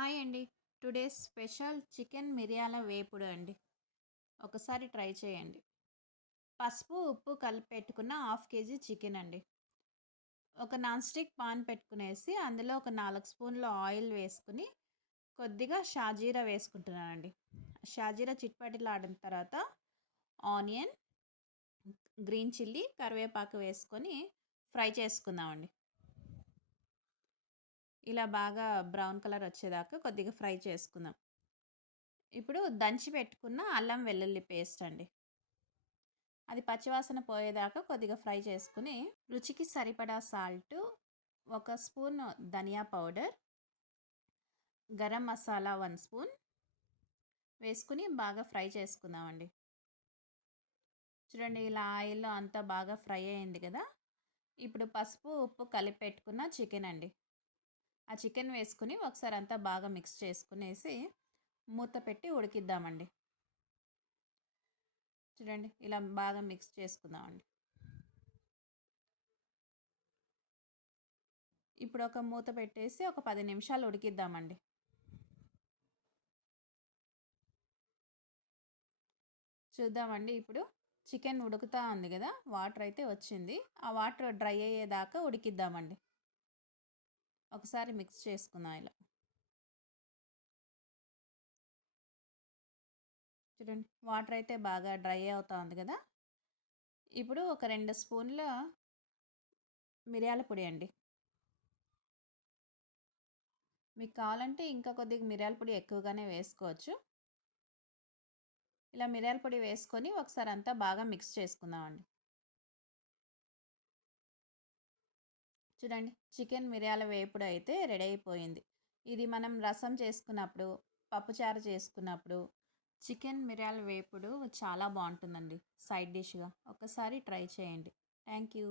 Hi అండి. Today special chicken మిరియాల వేపుడు అండి. ఒకసారి ట్రై చేయండి. పసుపు ఉప్పు కలిపి పెట్టుకున్న హాఫ్ కేజీ చికెన్ అండి. ఒక నాన్ స్టిక్ పాన్ పెట్టుకునేసి అందులో ఒక నాలుగు స్పూన్ల ఆయిల్ వేసుకుని కొద్దిగా షాజీరా వేసుకుంటున్నానండి. షాజీరా చిట్పటిలాడిన తర్వాత ఆనియన్ గ్రీన్ చిల్లీ కరివేపాకు వేసుకొని ఫ్రై చేసుకుందామండి. ఇలా బాగా బ్రౌన్ కలర్ వచ్చేదాకా కొద్దిగా ఫ్రై చేసుకుందాం. ఇప్పుడు దంచి పెట్టుకున్న అల్లం వెల్లుల్లి పేస్ట్ అండి. అది పచ్చివాసన పోయేదాకా కొద్దిగా ఫ్రై చేసుకుని రుచికి సరిపడా సాల్ట్ ఒక spoon dhania powder garam masala one spoon వేసుకుని బాగా ఫ్రై చేసుకుందామండి. చూడండి ఇలా ఆయిల్లో అంతా బాగా ఫ్రై అయింది కదా. ఇప్పుడు పసుపు ఉప్పు కలిపి పెట్టుకున్న చికెన్ అండి. ఆ చికెన్ వేసుకుని ఒకసారి అంతా బాగా మిక్స్ చేసుకునేసి మూత పెట్టి ఉడికిద్దామండి. చూడండి ఇలా బాగా మిక్స్ చేసుకుందామండి. ఇప్పుడు ఒక మూత పెట్టేసి ఒక పది నిమిషాలు ఉడికిద్దామండి. చూద్దామండి ఇప్పుడు చికెన్ ఉడుకుతా ఉంది కదా వాటర్ అయితే వచ్చింది. ఆ వాటర్ డ్రై అయ్యేదాకా ఉడికిద్దామండి. ఒకసారి మిక్స్ చేసుకుందాం ఇలా. చూడండి వాటర్ అయితే బాగా డ్రై అవుతా ఉంది కదా! ఇప్పుడు ఒక రెండు స్పూన్ల మిరియాల పొడి అండి. మీకు కావాలంటే ఇంకా కొద్దిగా మిరియాల పొడి ఎక్కువగానే వేసుకోవచ్చు. ఇలా మిరియాల పొడి వేసుకొని ఒకసారి అంతా బాగా మిక్స్ చేసుకుందామండి. చూడండి. చికెన్ మిరియాల వేపుడు అయితే రెడీ అయిపోయింది. ఇది మనం రసం చేసుకున్నప్పుడు పప్పుచారు చేసుకున్నప్పుడు చికెన్ మిరియాల వేపుడు చాలా బాగుంటుందండి. సైడ్ డిష్గా. ఒకసారి ట్రై చేయండి. Thank you